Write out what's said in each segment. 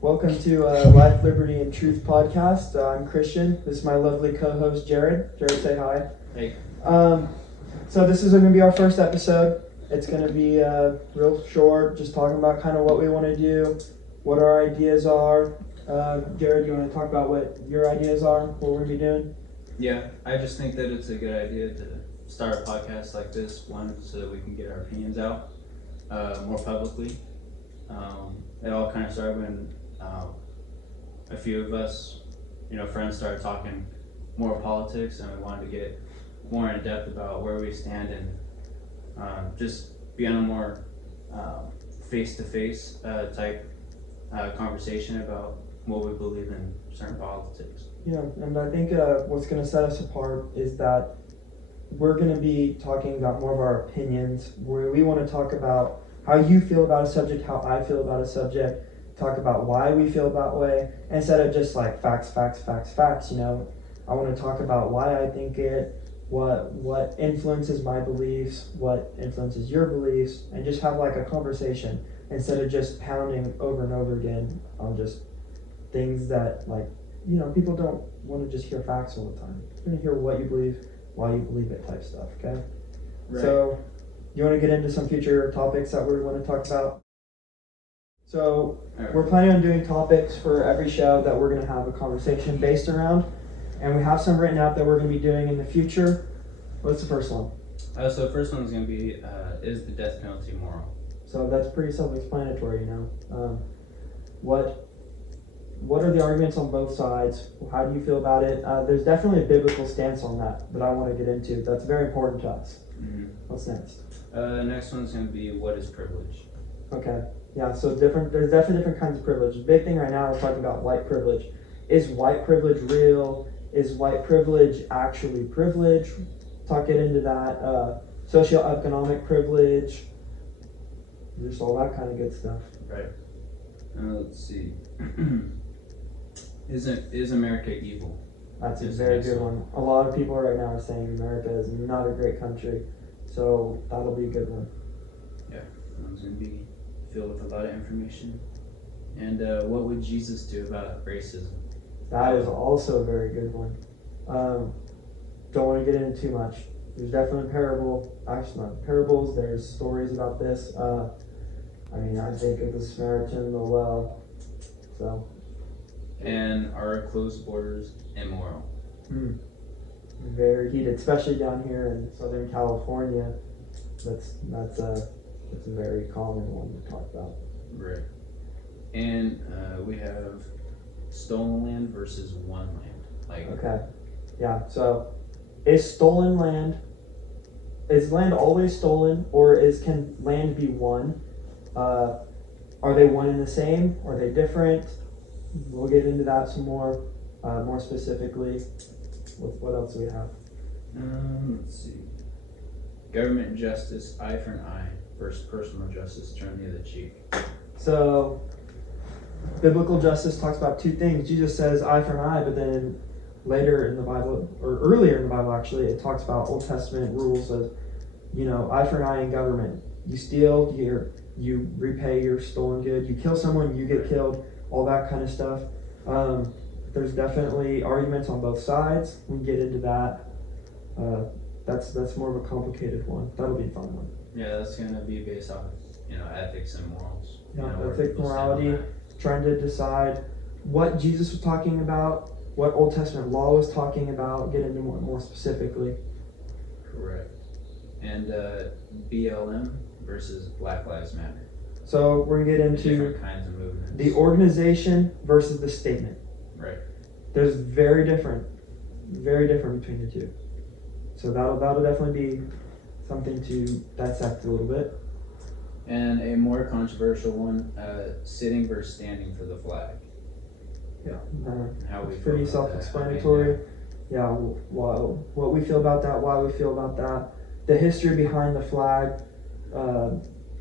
Welcome to Life, Liberty, and Truth podcast. I'm Christian. This is my lovely co-host Jared. Jared, say hi. Hey. So this is going to be our first episode. It's going to be real short, just talking about kind of what we want to do, what our ideas are. Jared, you want to talk about what your ideas are, what we're going to be doing? Yeah, I just think that it's a good idea to start a podcast like this, one, so that we can get our opinions out more publicly. It all kind of started when a few of us, friends started talking more politics, and we wanted to get more in depth about where we stand and just be on a more face-to-face type conversation about what we believe in certain politics. Yeah, and I think what's going to set us apart is that we're going to be talking about more of our opinions, where we want to talk about how you feel about a subject, how I feel about a subject, talk about why we feel that way, instead of just like facts. I want to talk about why I think it, what influences my beliefs, what influences your beliefs, and just have like a conversation instead of just pounding over and over again on just things that people don't want to just hear facts all the time. You're going to hear what you believe, why you believe it type stuff, okay? Right. So, you want to get into some future topics that we want to talk about? So, we're planning on doing topics for every show that we're going to have a conversation based around, and we have some written out that we're going to be doing in the future. What's the first one? So the first one is going to be, is the death penalty moral? So that's pretty self-explanatory, What are the arguments on both sides? How do you feel about it? There's definitely a biblical stance on that I want to get into. That's very important to us. Mm-hmm. What's next? Next one's going to be, what is privilege? Okay. Yeah, so there's definitely different kinds of privilege. The big thing right now is talking about white privilege. Is white privilege real? Is white privilege actually privilege? Get into that. Socioeconomic privilege. Just all that kind of good stuff. Right. Let's see. Is America evil? That's a very good one. A lot of people right now are saying America is not a great country, so that'll be a good one. Yeah, one's going to be filled with a lot of information. And what would Jesus do about racism? That is also a very good one. Don't want to get into too much. There's definitely parables. There's stories about this. I think of the Samaritan in the well. So. And are closed borders immoral? Very heated, especially down here in Southern California. That's a very common one to talk about. Right. And we have stolen land versus won land. Okay. Yeah. So, is land always stolen, or can land be won? Are they one and the same? Are they different? We'll get into that some more specifically. What else do we have? Let's see. Government justice, eye for an eye, versus personal justice, turn the other cheek. So, biblical justice talks about two things. Jesus says eye for an eye, but then later in the Bible, or earlier in the Bible actually, it talks about Old Testament rules of, eye for an eye in government. You steal, you repay your stolen good. You kill someone, you get killed. All that kind of stuff. There's definitely arguments on both sides. We can get into that. That's more of a complicated one. That'll be a fun one. Yeah, that's gonna be based off, ethics and morals. Yeah, ethics, morality, trying to decide what Jesus was talking about, what Old Testament law was talking about. Get into more specifically. Correct. And BLM versus Black Lives Matter. So we're gonna get into different kinds of movements. The organization versus the statement. Right. There's very different between the two. So that'll definitely be something to dissect a little bit. And a more controversial one, sitting versus standing for the flag. Yeah. How we it's pretty self-explanatory. Yeah. What we feel about that, why we feel about that, the history behind the flag.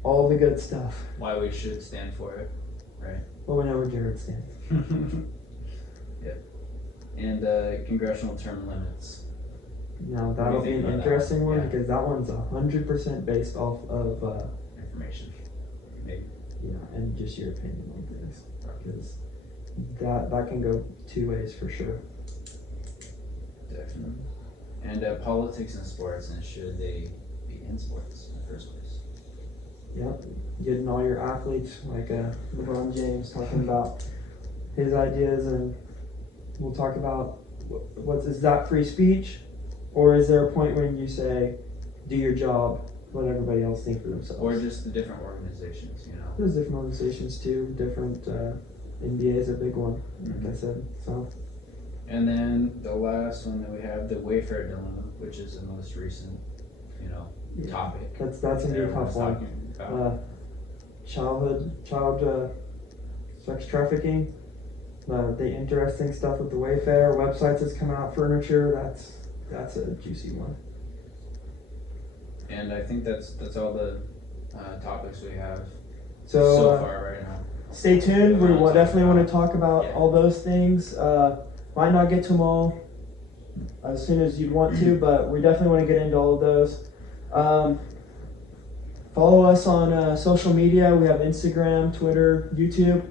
All the good stuff. Why we should stand for it, right? Well, we know where Jared stands. Yep. And congressional term limits. Now that'll be an interesting one, yeah. Because that one's 100% based off of information. Maybe. Yeah, and just your opinion on things, because that can go two ways for sure. Definitely. And politics and sports, and should they be in sports in the first place? Yep, getting all your athletes like LeBron James talking about his ideas, and we'll talk about is that free speech, or is there a point when you say, do your job, let everybody else think for themselves? Or just the different organizations, you know? There's different organizations too, different, NBA is a big one, like I said, so. And then the last one that we have, the Wayfair dilemma, which is the most recent, you know, Yeah. topic. That's gonna be a Everyone's tough one. talking about. Child sex trafficking, the interesting stuff with the Wayfair, websites that's come out, furniture, that's a juicy one. And I think that's all the topics we have So, far right now. stay tuned, we will definitely want to talk about Yeah. all those things. Might not get to them all as soon as you'd want to, but we definitely want to get into all of those. Follow us on social media. We have Instagram, Twitter, YouTube.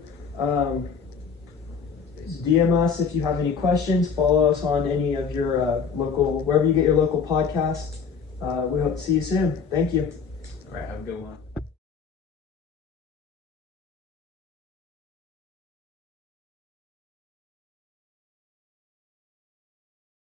DM us if you have any questions. Follow us on any of your local, wherever you get your local podcasts. We hope to see you soon. Thank you. All right, have a good one.